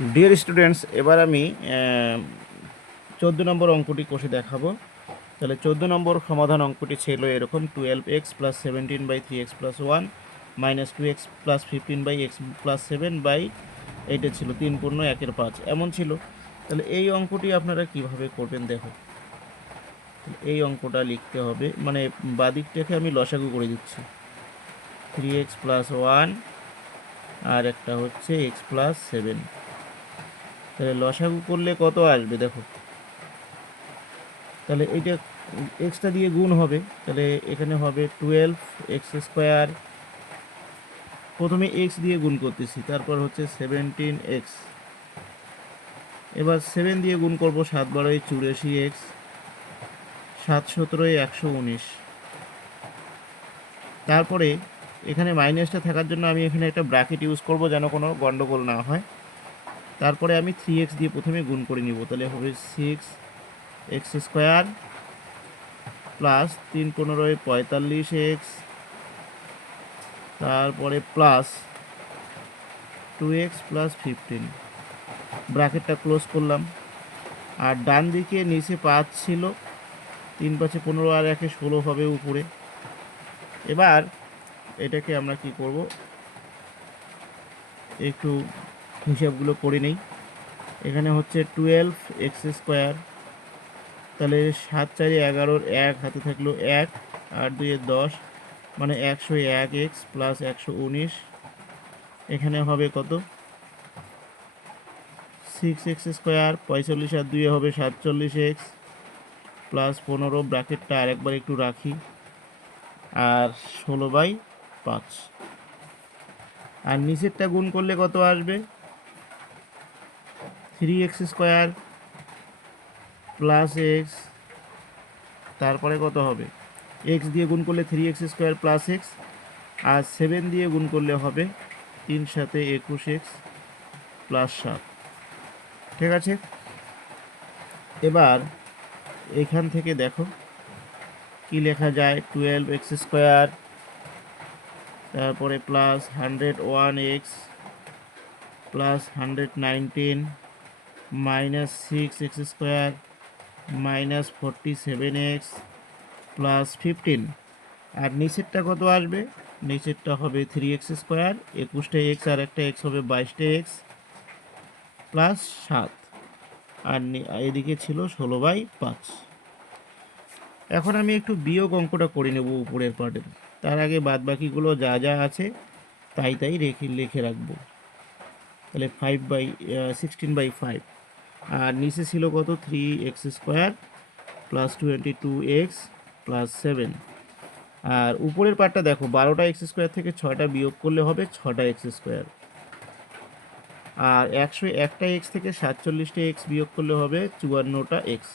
Dear students এবার আমি চোদ্দ নম্বর অঙ্কটি কষে দেখাবো। তাহলে চোদ্দ নম্বর সমাধান অঙ্কটি ছিল এরকম twelve x plus seventeen by three x plus one minus two x plus fifteen by x plus seven by এইটা ছিল, তিন পূর্ণ একের পাঁচ। এমন ছিল। তাহলে এই অঙ্কটি আপনারা কীভাবে করবেন দেখো। এই অঙ্কটা লিখতে হবে। মানে বাদিকটাকে আমি লসাগু করে দিচ্ছি। থ্রি এক্স প্লাস ওয়ান আর একটা হচ্ছে এক্স প্লাস সেভেন তাহলে লসাগু করলে কত আসবে, দেখো? তাহলে এইটা এক্সটা দিয়ে গুণ হবে। তাহলে এখানে হবে টুয়েলভ এক্স স্কোয়ার প্রথমে এক্স দিয়ে গুণ করতেছি, তারপর হচ্ছে সেভেন্টিন এক্স এবার সেভেন দিয়ে গুণ করব সাত বারোই চুরাশি এক্স সাত সতেরোই একশো উনিশ। তারপরে এখানে মাইনাসটা থাকার জন্য আমি এখানে একটা ব্র্যাকেট ইউজ করব যেন কোনো গণ্ডগোল না হয়। তারপরে আমি থ্রি এক্স দিয়ে প্রথমে গুণ করে নিব। তাহলে হবে সিক্স এক্স স্কোয়ার প্লাস তিন পনেরোয় পঁয়তাল্লিশ এক্স তারপরে plus two x plus fifteen ব্র্যাকেটটা close করলাম। আর ডান দিকে নিচে পাঁচ ছিল, তিন পাঁচে পনেরো আর একে ষোলো হবে উপরে। এবার এটাকে আমরা কি করব? একটু হিসাবগুলো করে নেই। এখানে হচ্ছে টুয়েলভ এক্স স্কোয়ার তাহলে সাত চারি এগারোর এক হাতে থাকল এক, আর দুয়ে দশ মানে একশো এক এক্স প্লাস একশো উনিশ। এখানে হবে কত? সিক্স এক্স স্কোয়ার পঁয়তাল্লিশ আর দুয়ে হবে সাতচল্লিশ এক্স প্লাস পনেরো ব্র্যাকেটটা আরেকবার একটু রাখি। আর ষোলো বাই পাঁচ। আর নিচেরটা গুণ করলে কত আসবে? Three x square plus x তারপরে কত হবে? এক্স দিয়ে গুণ করলে three x square plus x আর সেভেন দিয়ে গুণ করলে হবে তিন সাথে একুশ এক্স প্লাস সাত। ঠিক আছে? এবার এখান থেকে দেখো কি লেখা যায়। টুয়েলভ এক্স স্কোয়ার তারপরে plus hundred one x plus hundred nineteen minus six x square, minus forty seven x plus fifteen. আর নিচেরটা কত আসবে? নিচেরটা হবে থ্রি এক্স স্কোয়ার, একুশটা এক্স আর একটা এক্স হবে বাইশটা এক্স প্লাস সাত। আর এদিকে ছিল ষোলো বাই পাঁচ। এখন আমি একটু বিয়োগ অঙ্কটা করে নেব উপরের পার্টের। তার আগে বাদ বাকিগুলো যা যা আছে তাই তাই রেখে লিখে রাখব। তাহলে five by sixteen by five আর নিচে ছিল কত? Three x square plus twenty two x plus seven আর উপরের পার্টটা দেখো, বারোটা এক্স স্কোয়ার থেকে ছয়টা বিয়োগ করলে হবে ছটা এক্স স্কোয়ার আর একশো একটা এক্স থেকে সাতচল্লিশটা এক্স বিয়োগ করলে হবে চুয়ান্নটা এক্স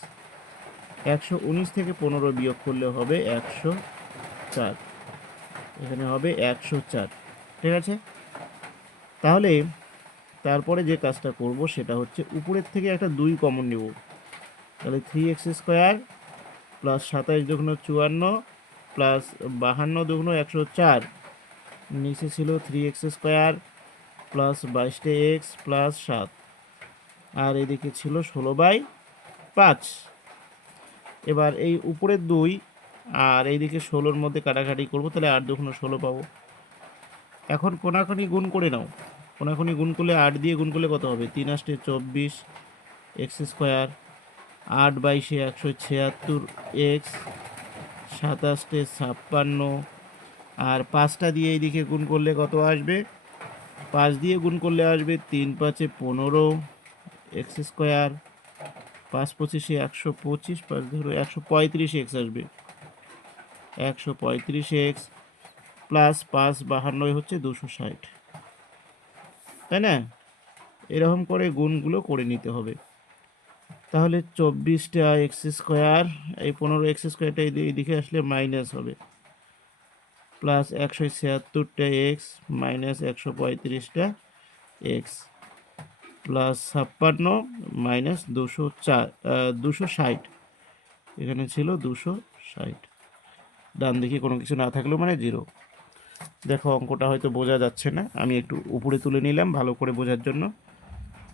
একশো উনিশ থেকে পনেরো বিয়োগ করলে হবে একশো চার। এখানে হবে একশো চার। ঠিক আছে? তাহলে তারপরে যে কাজটা করব সেটা হচ্ছে উপরের থেকে একটা দুই কমন নেব। তাহলে থ্রি এক্স স্কোয়ার প্লাস সাতাইশ দুগুণ চুয়ান্ন প্লাস বাহান্ন দুগুণ একশো চার। নিচে ছিল থ্রি এক্স স্কোয়ার প্লাস বাইশটা এক্স প্লাস সাত। আর এদিকে ছিল ষোলো বাই পাঁচ। এবার এই উপরের দুই আর এইদিকে ষোলোর মধ্যে কাটাকাটি করব, তাহলে আট দুগুণ ষোলো পাবো। এখন কোনাখানি গুণ করে নাও। কোনাখানি গুণ করলে আট দিয়ে গুণ করলে কত হবে? তিন আষ্টে চব্বিশ এক্স স্কোয়ার আট বাইশে একশো ছিয়াত্তর এক্স সাতাশটে ছাপ্পান্ন, আর পাঁচটা দিয়ে এইদিকে গুণ করলে কত আসবে? পাঁচ দিয়ে গুণ করলে আসবে তিন পাঁচে পনেরো এক্স স্কোয়ার পাঁচ পঁচিশে একশো পঁচিশ, পাঁচ ধরো একশো পঁয়ত্রিশ এক্স আসবে। একশো পঁয়ত্রিশ এক্স প্লাস পাঁচ বাহান্নই হচ্ছে দুশো ষাট। তাই না? এরকম করে গুণগুলো করে নিতে হবে। তাহলে চব্বিশটা এক্স স্কোয়ার, এই পনেরো এক্স স্কোয়ারটা এইদিকে আসলে মাইনাস হবে। প্লাস একশো ছিয়াত্তরটা এক্স মাইনাস একশো পঁয়ত্রিশটা এক্স প্লাস ছাপ্পান্ন মাইনাস দুশো চার দুশো ষাট। এখানে ছিল দুশো ষাট। ডান দিকে কোনো কিছু না থাকলেও মানে জিরো। দেখো অঙ্কটা হয়তো বোঝা যাচ্ছে না। আমি একটু উপরে তুলে নিলাম ভালো করে বোঝার জন্য।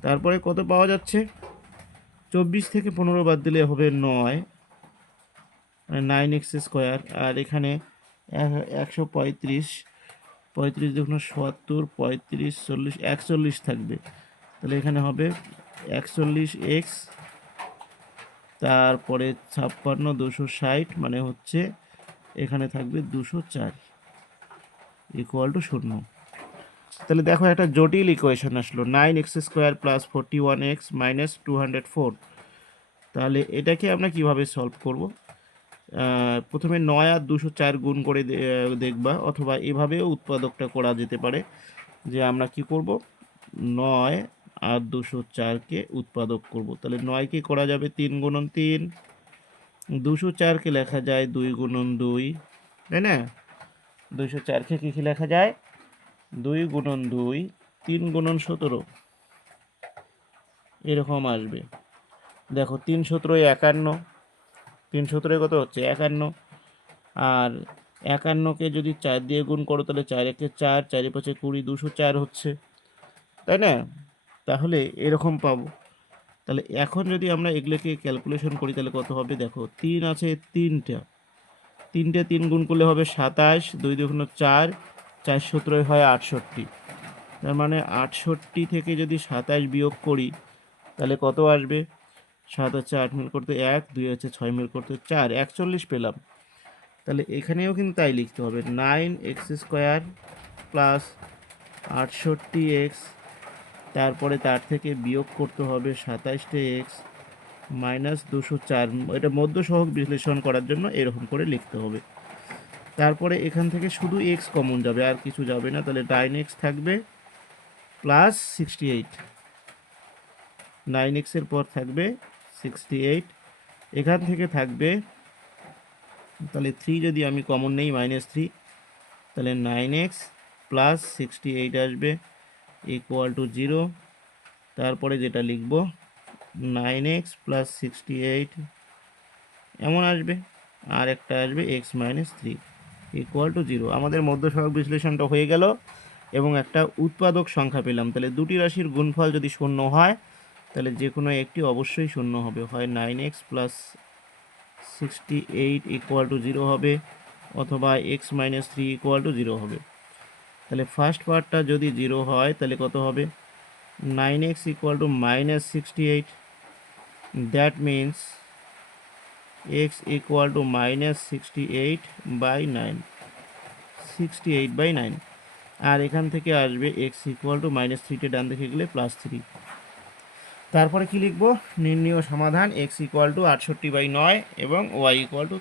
তারপরে কত পাওয়া যাচ্ছে? চব্বিশ থেকে পনেরো বাদ দিলে হবে নয়। নাইন এক্স স্কোয়ার আর এখানে একশো পঁয়ত্রিশ। পঁয়ত্রিশ দেখুন সত্তর, পঁয়ত্রিশ চল্লিশ, একচল্লিশ থাকবে। তাহলে এখানে হবে একচল্লিশ এক্স তারপরে ছাপ্পান্ন, দুশো ষাট মানে হচ্ছে এখানে থাকবে দুশো চার। ইকুয়াল টু শূন্য। তাহলে দেখো একটা জটিল ইকুয়েশন আসলো। Nine x square plus forty one x minus two hundred four তাহলে এটাকে আমরা কীভাবে সলভ করব? প্রথমে নয় আর দুশো চার গুণ করে দেখবা, অথবা এভাবেও উৎপাদকটা করা যেতে পারে। যে আমরা কি করব? নয় আর দুশো চারকে উৎপাদক করব। তাহলে নয়কে করা যাবে? তিন গুণন তিন। দুশো চারকে লেখা যায় দুই গুণন দুই। তাই না? দুশো চারকে কী কী লেখা যায়? দুই গুণন দুই, তিন গুণন সতেরো। এরকম আসবে। দেখো, তিন সতেরো একান্ন। তিন সতেরো কত হচ্ছে? একান্ন। আর একান্নকে যদি চার দিয়ে গুণ করো, তাহলে চার একে চার, চারি পাঁচে কুড়ি, দুশো চার হচ্ছে। তাই না? তাহলে এরকম পাবো। তাহলে এখন যদি আমরা এগুলোকে ক্যালকুলেশন করি, তাহলে কত হবে? দেখো, তিন আছে তিনটা। তিনটে তিন গুণ করলে হবে সাতাশ, দুই দুগুণ চার চার সতেরোয় হয় আটষট্টি। তার মানে আটষট্টি থেকে যদি সাতাশ বিয়োগ করি, তাহলে কত আসবে? সাত হচ্ছে আট মিল করতে এক, দুই হচ্ছে ছয় মিল করতে চার, একচল্লিশ পেলাম। তাহলে এখানেও কিন্তু তাই লিখতে হবে। নাইন এক্স স্কোয়ার প্লাস আটষট্টি এক্স, তারপরে তার থেকে বিয়োগ করতে হবে সাতাশটে এক্স মাইনাস দুশো চার, এটা মধ্য সহগ বিশ্লেষণ করার জন্য এরকম করে লিখতে হবে। তারপরে এখান থেকে শুধু এক্স কমন যাবে, আর কিছু যাবে না, তাহলে নাইন এক্স থাকবে প্লাস সিক্সটি এইট নাইন এক্সের পর থাকবে সিক্সটি এইট এখান থেকে থাকবে, তাহলে থ্রি যদি আমি কমন নেই মাইনাস থ্রি তাহলে nine x plus sixty eight আসবে ইকুয়াল টু জিরো তারপরে যেটা লিখব nine x plus sixty eight এমন আসবে, আর একটা আসবে x minus three equal to zero আমাদের মধ্য সহগ বিশ্লেষণটা হয়ে গেল, এবং একটা উৎপাদক সংখ্যা পেলাম। তাহলে দুটি রাশির গুণফল যদি শূন্য হয়, তাহলে যে কোনো একটি অবশ্যই শূন্য হবে। হয় nine x plus sixty eight equal to zero হবে, অথবা x minus three equal to zero হবে। তাহলে ফার্স্ট পার্টটা যদি জিরো হয়, তাহলে কত হবে? Nine x equal to minus sixty eight that means x equal sixty eight by nine sixty eight by nine আর এখান থেকে আসবে এক্স ইকুয়াল টু মাইনাস থ্রিটে ডান দিকে গেলে প্লাস থ্রি তারপরে কি লিখব? নির্ণীয় সমাধান এক্স ইকুয়াল টু আটষট্টি বাই নয় এবং y ইকুয়াল টু